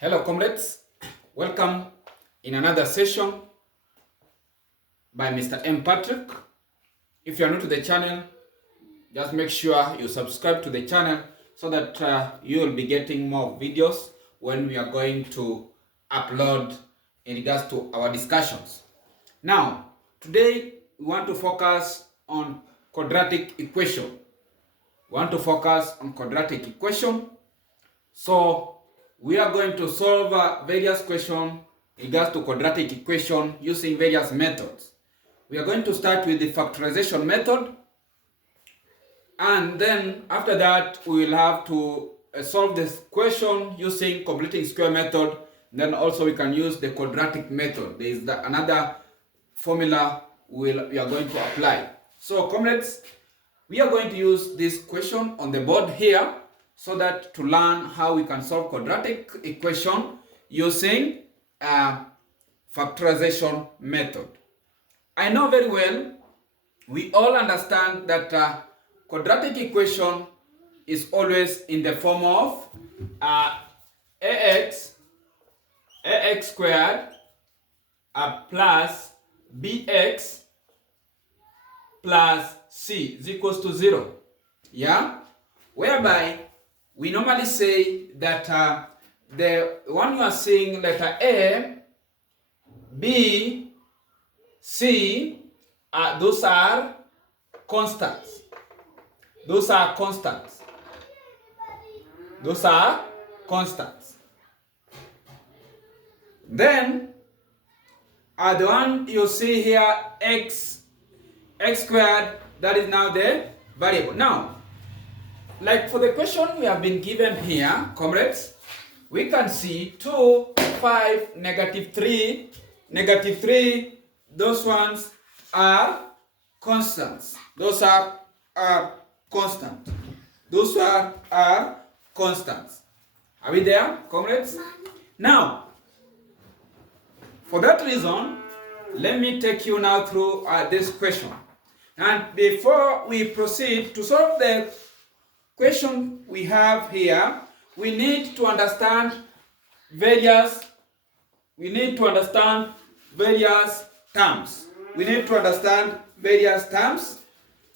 Hello comrades, welcome in another session by Mr. M.Patrick. If you are new to the channel, just make sure you subscribe to the channel so that you will be getting more videos when we are going to upload in regards to our discussions. Now, today we want to focus on quadratic equation. So we are going to solve various questions in regards to quadratic equation using various methods. We are going to start with the factorization method, and then after that we will have to solve this question using completing square method. Then also we can use the quadratic method. There is another formula we are going to apply. So comrades, we are going to use this question on the board here so that to learn how we can solve quadratic equation using factorization method. I know very well, we all understand that quadratic equation is always in the form of ax squared plus bx plus c is equals to 0. Yeah? Whereby we normally say that the one you are seeing, letter A, B, C, those are constants. Those are constants. Then the one you see here, x squared, that is now the variable. Now, like for the question we have been given here, comrades, we can see 2, 5, -3, -3, those ones are constants. Those are constant. Those are constants. Are we there, comrades? Now, for that reason, let me take you now through this question. And before we proceed to solve the question we have here, we need to understand various terms.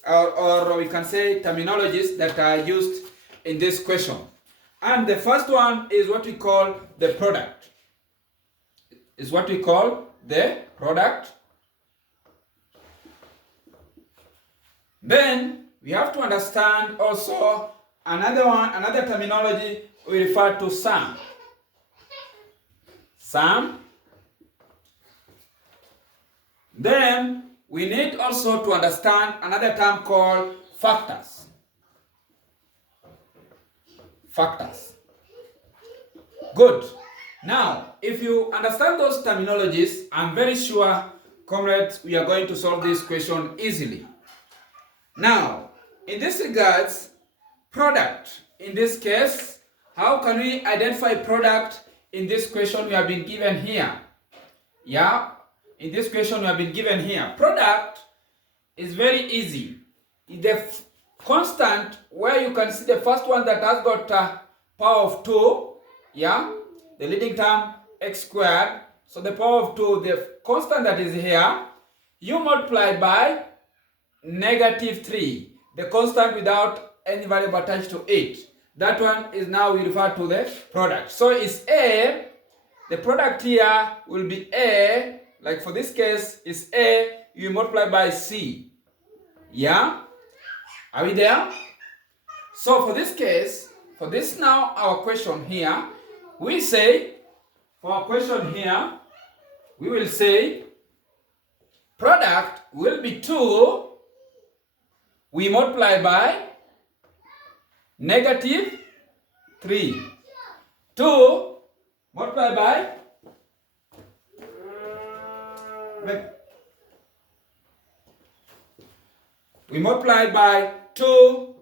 Or we can say terminologies that are used in this question. And the first one is what we call the product. Then we have to understand also another terminology we refer to sum. Then we need also to understand another term called factors. Good. Now, if you understand those terminologies, I'm very sure, comrades, we are going to solve this question easily. Now, in this regards, product, in this case, how can we identify product in this question we have been given here? Yeah, in this question we have been given here. Product is very easy. The constant where you can see the first one that has got power of 2, yeah, the leading term x squared. So the power of 2, the constant that is here, you multiply by -3, the constant without any variable attached to it. That one is now we refer to the product. So it's A, the product here will be A, like for this case is A, you multiply by C. Yeah? Are we there? So for this case, for this now our question here, we say, for our question here, we will say product will be 2, we multiply by -3. 2 multiply by we multiply by 2,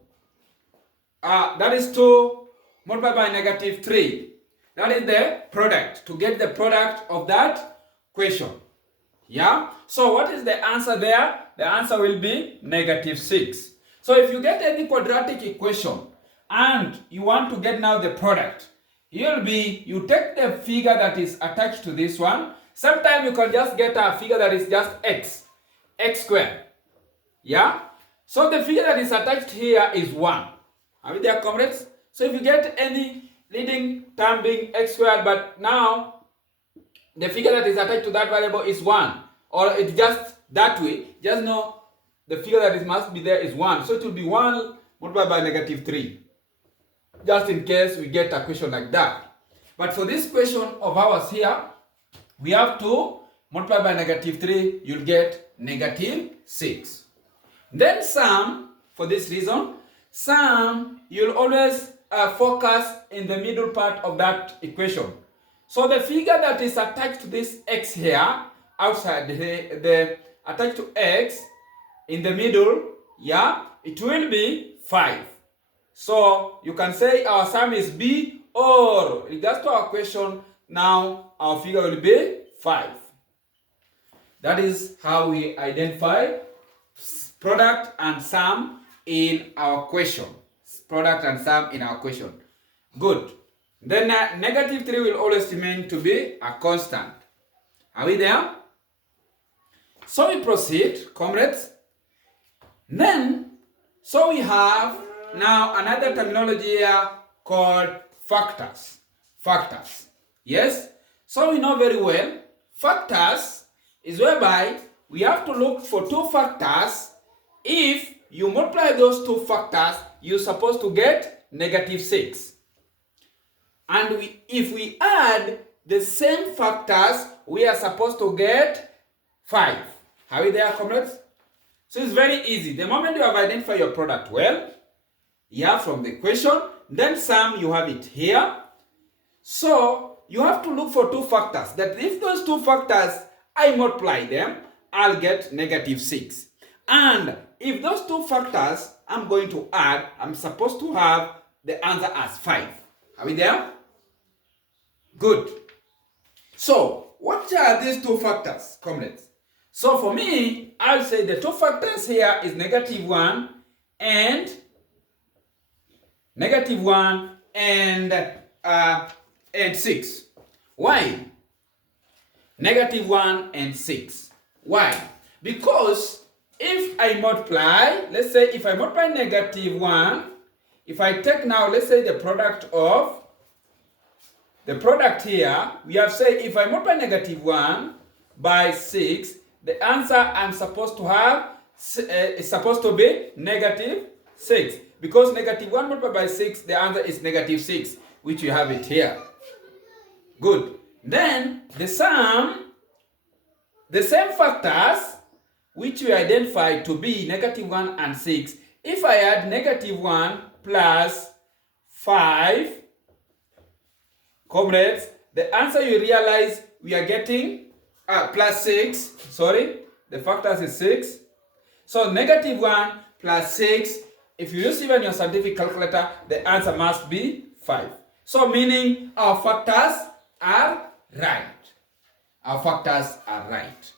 that is 2 multiplied by -3. That is the product, to get the product of that question. Yeah? So what is the answer there? The answer will be -6. So if you get any quadratic equation and you want to get now the product, you take the figure that is attached to this one. Sometimes you can just get a figure that is just x squared. Yeah? So the figure that is attached here is 1. Are we there, comrades? So if you get any leading term being x squared, but now the figure that is attached to that variable is 1, or it's just that way, just know the figure that must be there is 1. So it will be 1 multiplied by negative 3. Just in case we get a question like that. But for this question of ours here, we have to multiply by negative 3, you'll get negative 6. Then sum, for this reason, sum, you'll always focus in the middle part of that equation. So the figure that is attached to this x here, outside the attached to x, in the middle, yeah, it will be 5. So you can say our sum is b, or regards to our question, now our figure will be 5. That is how we identify product and sum in our question. Product and sum in our question. Good. Then negative 3 will always remain to be a constant. Are we there? So we proceed, comrades. Then, so we have now another terminology here called factors. Factors. Yes? So we know very well, factors is whereby we have to look for two factors. If you multiply those two factors, you're supposed to get negative 6. And if we add the same factors, we are supposed to get 5. Are we there, comrades? So it's very easy. The moment you have identified your product well, yeah, from the equation, then sum, you have it here. So you have to look for two factors. That if those two factors, I multiply them, I'll get negative 6. And if those two factors I'm going to add, I'm supposed to have the answer as 5. Are we there? Good. So, what are these two factors, comrades? So for me, I'll say the two factors here is negative 1 and negative 1 and 6. Why? Negative 1 and 6. Why? Because if I multiply, let's say if I multiply negative 1, if I take now, let's say the product of the product here, we have said if I multiply negative 1 by 6, the answer I'm supposed to have is supposed to be negative 6. Because negative 1 multiplied by 6, the answer is negative 6, which you have it here. Good. Then the sum, the same factors which we identify to be negative 1 and 6. If I add negative 1 plus 5, comrades, the answer you realize we are getting plus 6, sorry, the factors is 6. So negative 1 plus 6, if you use even your scientific calculator, the answer must be 5. So meaning our factors are right. Our factors are right.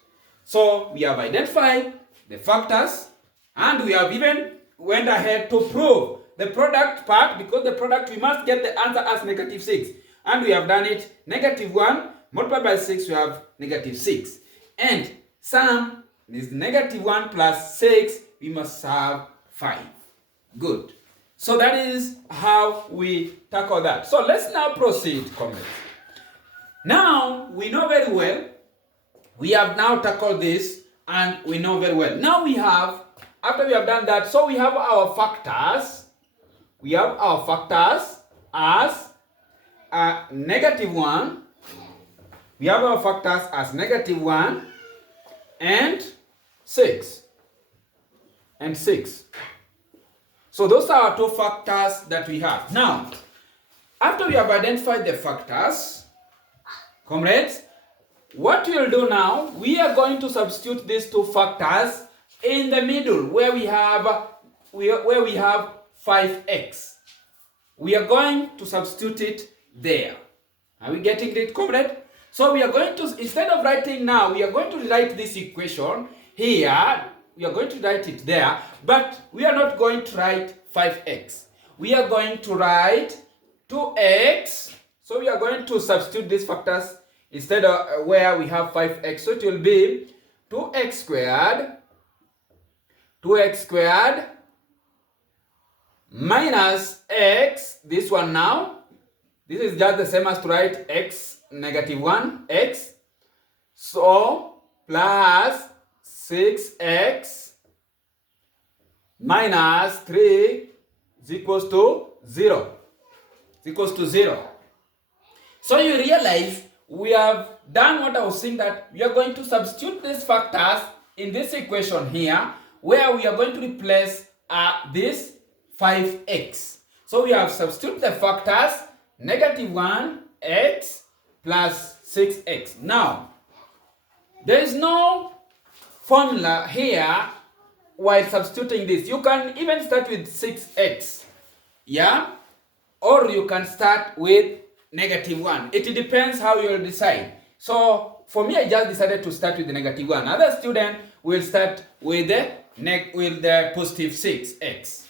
So we have identified the factors and we have even went ahead to prove the product part, because the product we must get the answer as negative 6. And we have done it, negative 1 multiplied by 6, we have negative 6. And sum is negative 1 plus 6, we must have 5. Good. So that is how we tackle that. So let's now proceed, comrades. Now we know very well, we have now tackled this and we know very well. Now we have, after we have done that, so we have our factors. We have our factors as negative 1. We have our factors as negative 1 and 6. And 6. So those are our two factors that we have. Now, after we have identified the factors, comrades, what we will do now, we are going to substitute these two factors in the middle where we have 5x. We are going to substitute it there. Are we getting it, comrade? So we are going to, instead of writing now, we are going to write this equation here. We are going to write it there, but we are not going to write 5x. We are going to write 2x, So we are going to substitute these factors instead of where we have 5x. So it will be 2x squared minus x, this one now. This is just the same as to write x negative 1x. So plus 6x minus 3 is equals to 0. Is equals to 0. So you realize we have done what I was saying, that we are going to substitute these factors in this equation here, where we are going to replace this 5x. So we have substituted the factors negative 1x plus 6x. Now, there is no formula here while substituting this. You can even start with 6x, yeah? Or you can start with negative 1. It depends how you decide. So for me, I just decided to start with the negative 1. Other student will start with the positive 6x.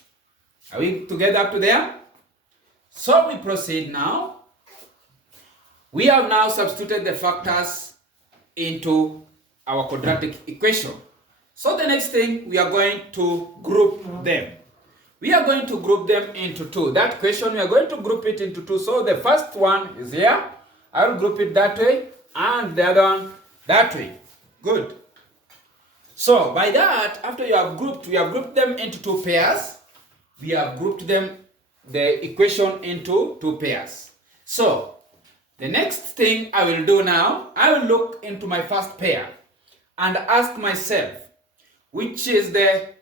Are we together up to there? So we proceed now. We have now substituted the factors into our quadratic equation. So the next thing, we are going to group them. We are going to group them into two. That question, we are going to group it into two. So the first one is here. I will group it that way, and the other one that way. Good. So by that, after you have grouped, we have grouped them into two pairs. We have grouped them, the equation, into two pairs. So the next thing I will do now, I will look into my first pair and ask myself, which is the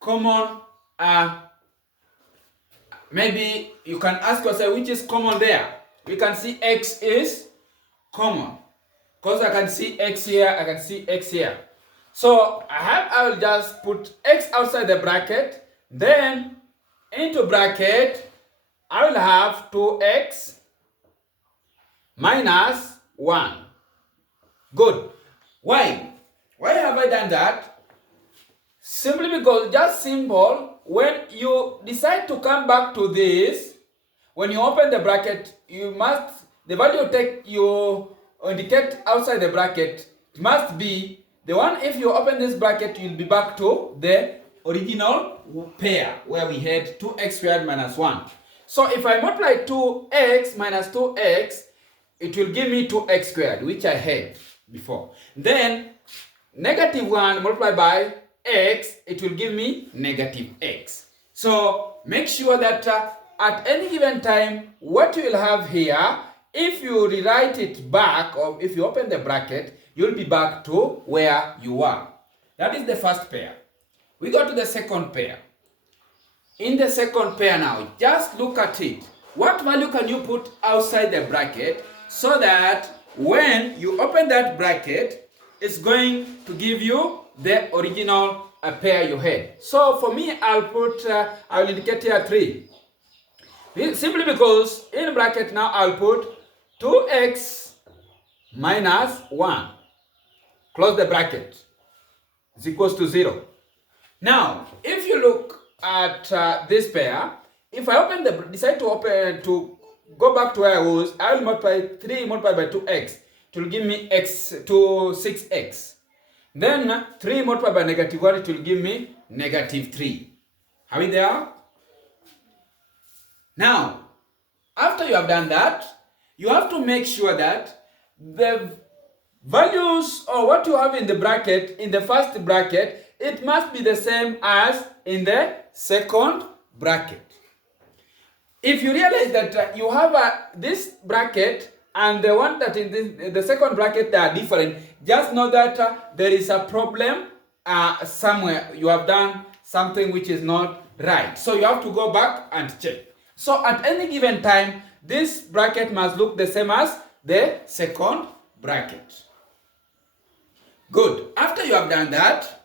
common, maybe you can ask yourself, which is common there. We can see x is common, because I can see x here, I can see x here. So I will just put x outside the bracket, then into bracket, I will have 2x minus 1. Good. Why? Why have I done that? Simply because, just simple, when you decide to come back to this, when you open the bracket, you must, the value you indicate outside the bracket must be the one. If you open this bracket, you'll be back to the original pair where we had 2x squared minus 1. So if I multiply 2x minus 2x, it will give me 2x squared, which I had before. Then negative 1 multiplied by x, it will give me negative x. So make sure that at any given time, what you will have here, if you rewrite it back, or if you open the bracket, you'll be back to where you are. That is the first pair. We go to the second pair. In the second pair now, just look at it. What value can you put outside the bracket so that when you open that bracket, it's going to give you the original pair you had? So for me, I'll indicate here 3. Simply because in bracket now I'll put 2x minus 1. Close the bracket. Is equals to 0. Now, if you look at this pair, if I decide to go back to where I was, I will multiply 3 multiplied by 2x. It will give me x to 6x. Then 3 multiplied by negative 1, it will give me negative 3. Are we there? Now, after you have done that, you have to make sure that the values, or what you have in the bracket, in the first bracket, it must be the same as in the second bracket. If you realize that you have this bracket and the one that in the second bracket, they are different, just know that there is a problem somewhere. You have done something which is not right. So you have to go back and check. So at any given time, this bracket must look the same as the second bracket. Good. After you have done that,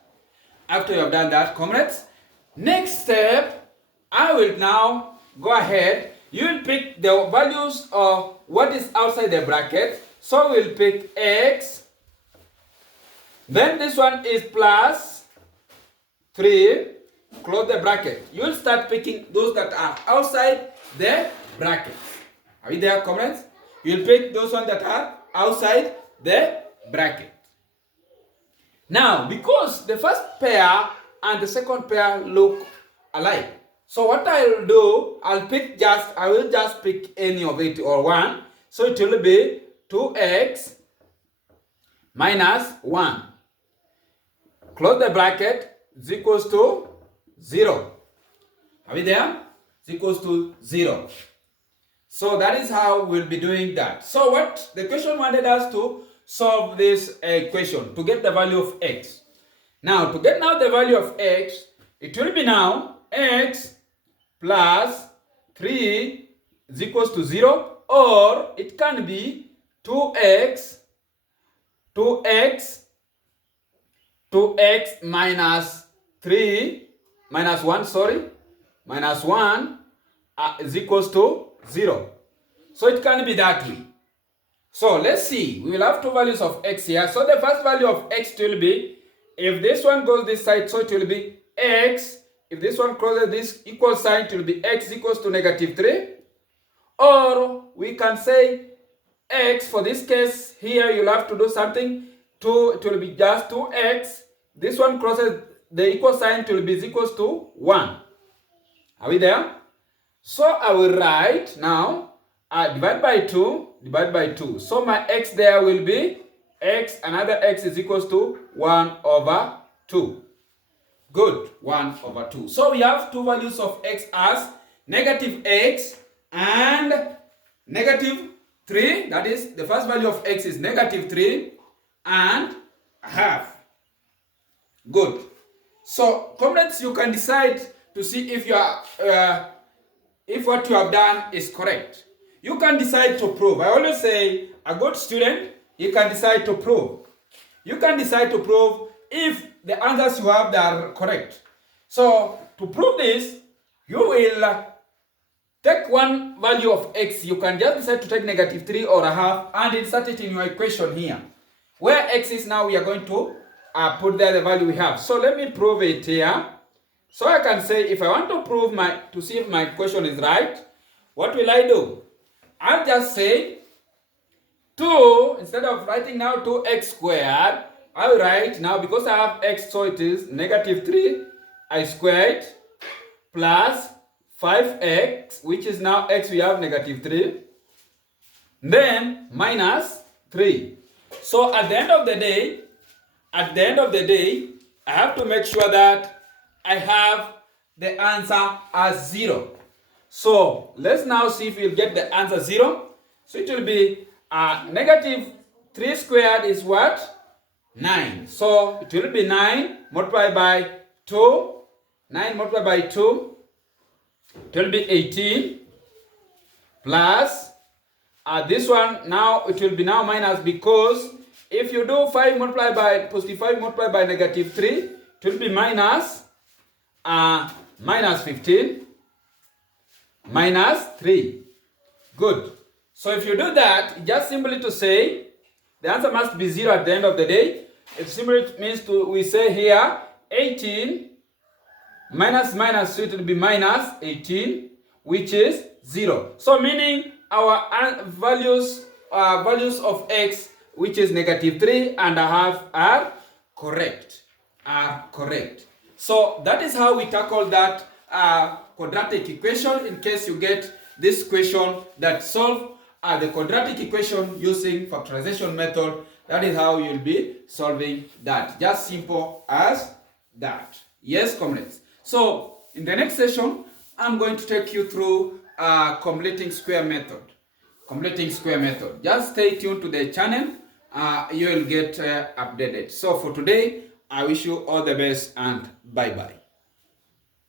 comrades, next step, I will now go ahead. You will pick the values of what is outside the bracket. So we'll pick x. Then this one is plus 3. Close the bracket. You will start picking those that are outside the bracket. Are you there, comrades? You'll pick those ones that are outside the bracket. Now, because the first pair and the second pair look alike, so what I'll do, I will just pick any of it or one. So it will be 2x minus 1. Close the bracket, is equals to 0. Are we there? Is equals to 0. So that is how we'll be doing that. So what the question wanted us to solve this equation to get the value of x. Now to get now the value of x, it will be now x plus 3 is equals to 0, or it can be 2x minus 3 minus 1, minus 1 is equals to 0. So it can be that way. So let's see, we will have two values of x here. So the first value of x will be, if this one goes this side, so it will be x. If this one crosses this equal sign, it will be x equals to negative 3. Or we can say x, for this case here, you'll have to do something. It will be just 2x. This one crosses the equal sign, it will be equals to 1. Are we there? So I will write now, divide by 2. So my x there will be x, another x is equals to 1 over 2. Good, 1 over 2. So we have two values of x as negative x and negative 3. That is, the first value of x is negative 3 and a half. Good. So, comrades, you can decide to see if you are, if what you have done is correct. You can decide to prove. I always say a good student, you can decide to prove. You can decide to prove if the answers you have are correct. So, to prove this, you will take one value of x. You can just decide to take negative 3 or a half and insert it in your equation here. Where x is now, we are going to put there the value we have. So let me prove it here. So I can say, if I want to prove to see if my equation is right, what will I do? I'll just say 2, instead of writing now 2x squared, I will write now, because I have x, so it is negative 3 I squared plus 5x, which is now x, we have negative 3, then minus 3. So at the end of the day, I have to make sure that I have the answer as 0. So let's now see if we'll get the answer 0. So it will be negative 3 squared is what? 9. So it will be 9 multiplied by 2. 9 multiplied by 2. It will be 18 plus this one, now it will be now minus, because if you do 5 multiplied by positive 5 multiplied by negative 3, it will be minus 15 minus 3. Good. So if you do that, just simply to say the answer must be 0 at the end of the day. It simply means we say here 18 minus minus, so it will be minus 18, which is 0. So meaning our values of x, which is negative 3 and a half, are correct. So that is how we tackle that quadratic equation. In case you get this question that solve the quadratic equation using factorization method, that is how you'll be solving that. Just simple as that. Yes, comrades. So in the next session, I'm going to take you through completing square method. Just stay tuned to the channel. You will get updated. So for today, I wish you all the best and bye-bye.